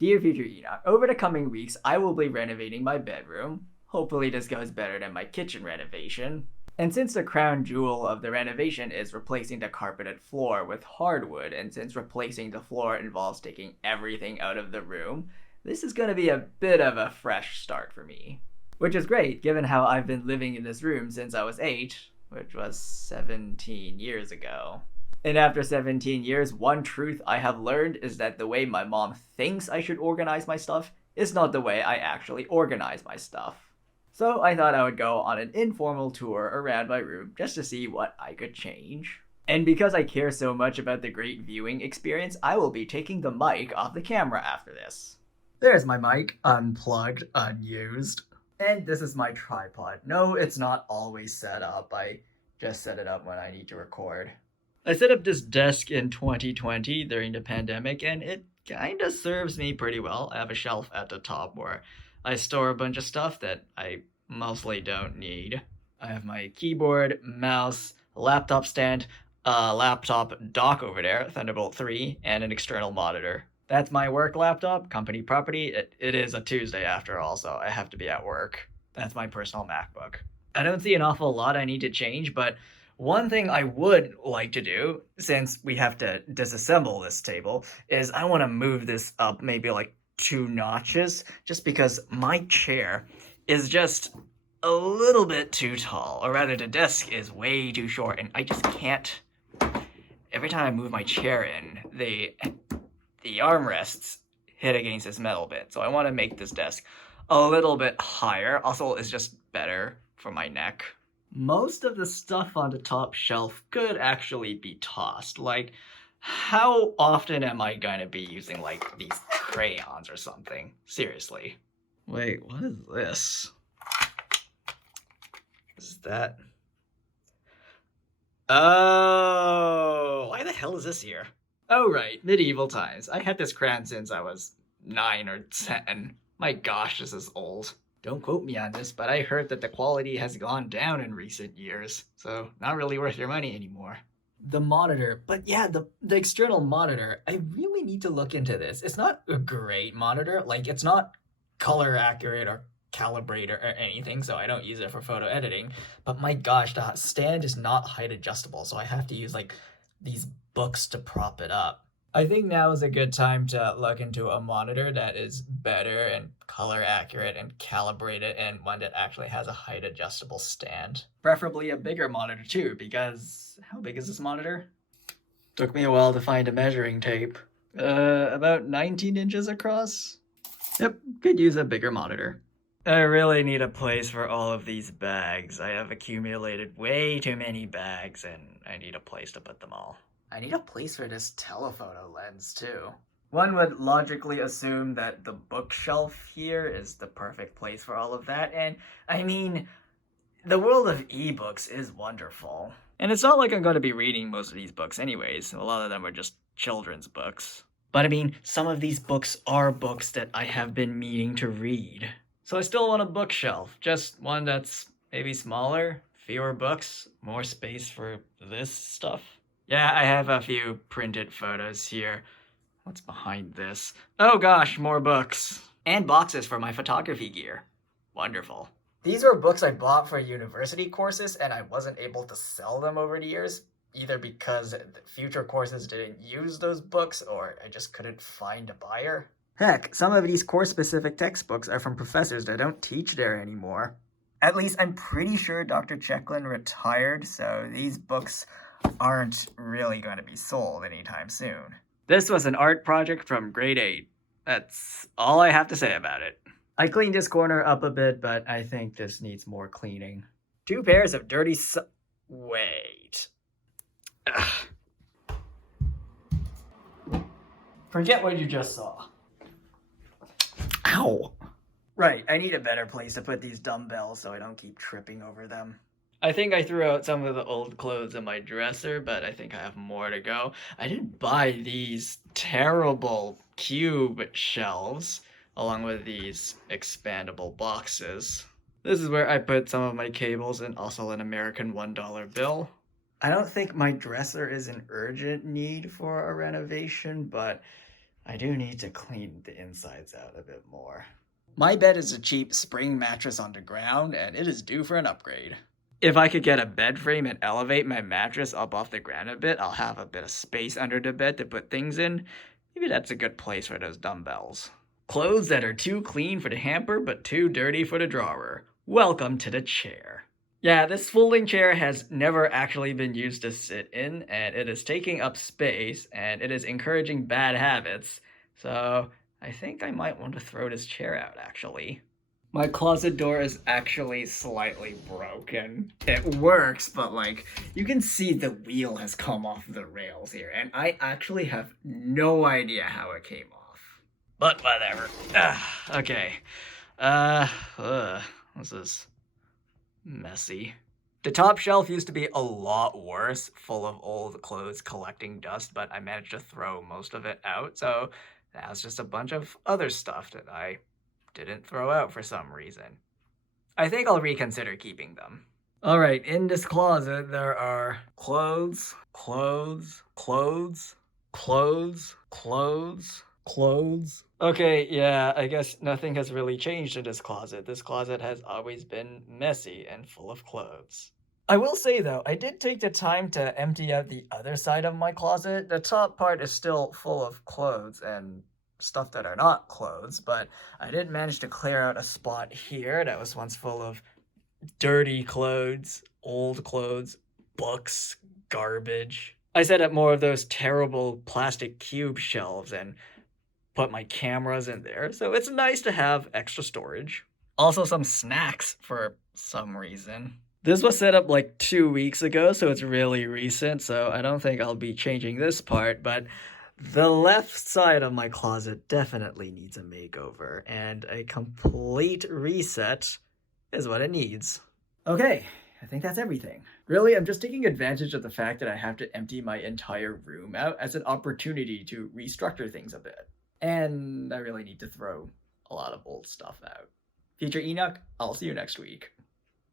Dear future Enoch, over the coming weeks, I will be renovating my bedroom. Hopefully, this goes better than my kitchen renovation. And since the crown jewel of the renovation is replacing the carpeted floor with hardwood, and since replacing the floor involves taking everything out of the room, this is going to be a bit of a fresh start for me. Which is great, given how I've been living in this room since I was 8, which was 17 years ago. And after 17 years, one truth I have learned is that the way my mom thinks I should organize my stuff is not the way I actually organize my stuff. So I thought I would go on an informal tour around my room just to see what I could change. And because I care so much about the great viewing experience, I will be taking the mic off the camera after this. There's my mic, unplugged, unused. And this is my tripod. No, it's not always set up. I just set it up when I need to record. I set up this desk in 2020 during the pandemic, and it kinda serves me pretty well. I have a shelf at the top where I store a bunch of stuff that I mostly don't need. I have my keyboard, mouse, laptop stand, a laptop dock over there, Thunderbolt 3, and an external monitor. That's my work laptop, company property. It is a Tuesday after all, so I have to be at work. That's my personal MacBook. I don't see an awful lot I need to change, but one thing I would like to do, since we have to disassemble this table, is I want to move this up maybe like 2 notches, just because my chair is just a little bit too tall, or rather the desk is way too short, and I just can't. Every time I move my chair in, the armrests hit against this metal bit, so I want to make this desk a little bit higher. Also, it's just better for my neck. Most of the stuff on the top shelf could actually be tossed. Like, how often am I gonna be using, like, these crayons or something? Seriously. Wait, what is this? Is that... Oh, why the hell is this here? Oh, right, medieval times. I had this crayon since I was 9 or 10. My gosh, this is old. Don't quote me on this, but I heard that the quality has gone down in recent years, so not really worth your money anymore. The monitor, but yeah, the external monitor, I really need to look into this. It's not a great monitor, like it's not color accurate or calibrated or anything, so I don't use it for photo editing, but my gosh, the stand is not height adjustable, so I have to use like these books to prop it up. I think now is a good time to look into a monitor that is better and color accurate and calibrated, and one that actually has a height adjustable stand. Preferably a bigger monitor too, because how big is this monitor? Took me a while to find a measuring tape. About 19 inches across? Yep, could use a bigger monitor. I really need a place for all of these bags. I have accumulated way too many bags, and I need a place to put them all. I need a place for this telephoto lens, too. One would logically assume that the bookshelf here is the perfect place for all of that, and I mean, the world of ebooks is wonderful. And it's not like I'm going to be reading most of these books anyways. A lot of them are just children's books. But I mean, some of these books are books that I have been meaning to read. So I still want a bookshelf, just one that's maybe smaller, fewer books, more space for this stuff. Yeah, I have a few printed photos here. What's behind this? Oh gosh, more books. And boxes for my photography gear. Wonderful. These were books I bought for university courses, and I wasn't able to sell them over the years, either because future courses didn't use those books, or I just couldn't find a buyer. Heck, some of these course-specific textbooks are from professors that don't teach there anymore. At least I'm pretty sure Dr. Checklin retired, so these books aren't really going to be sold anytime soon. This was an art project from grade 8. That's all I have to say about it. I cleaned this corner up a bit, but I think this needs more cleaning. 2 pairs of dirty Wait. Ugh. Forget what you just saw. Ow. Right, I need a better place to put these dumbbells so I don't keep tripping over them. I think I threw out some of the old clothes in my dresser, but I think I have more to go. I didn't buy these terrible cube shelves, along with these expandable boxes. This is where I put some of my cables and also an American $1 bill. I don't think my dresser is in urgent need for a renovation, but I do need to clean the insides out a bit more. My bed is a cheap spring mattress on the ground, and it is due for an upgrade. If I could get a bed frame and elevate my mattress up off the ground a bit, I'll have a bit of space under the bed to put things in. Maybe that's a good place for those dumbbells. Clothes that are too clean for the hamper but too dirty for the drawer. Welcome to the chair. Yeah, this folding chair has never actually been used to sit in, and it is taking up space, and it is encouraging bad habits. So I think I might want to throw this chair out, actually. My closet door is actually slightly broken. It works, but like, you can see the wheel has come off the rails here, and I actually have no idea how it came off. But whatever. Okay. This is messy. The top shelf used to be a lot worse, full of old clothes collecting dust, but I managed to throw most of it out, so now it's just a bunch of other stuff that I didn't throw out for some reason. I think I'll reconsider keeping them. Alright, in this closet there are clothes, clothes, clothes, clothes, clothes, clothes. Okay, yeah, I guess nothing has really changed in this closet. This closet has always been messy and full of clothes. I will say though, I did take the time to empty out the other side of my closet. The top part is still full of clothes and stuff that are not clothes, but I did manage to clear out a spot here that was once full of dirty clothes, old clothes, books, garbage. I set up more of those terrible plastic cube shelves and put my cameras in there, so it's nice to have extra storage. Also some snacks for some reason. This was set up like 2 weeks ago, so it's really recent, so I don't think I'll be changing this part, but the left side of my closet definitely needs a makeover, and a complete reset is what it needs. Okay, I think that's everything. Really, I'm just taking advantage of the fact that I have to empty my entire room out as an opportunity to restructure things a bit. And I really need to throw a lot of old stuff out. Future Enoch, I'll see you next week.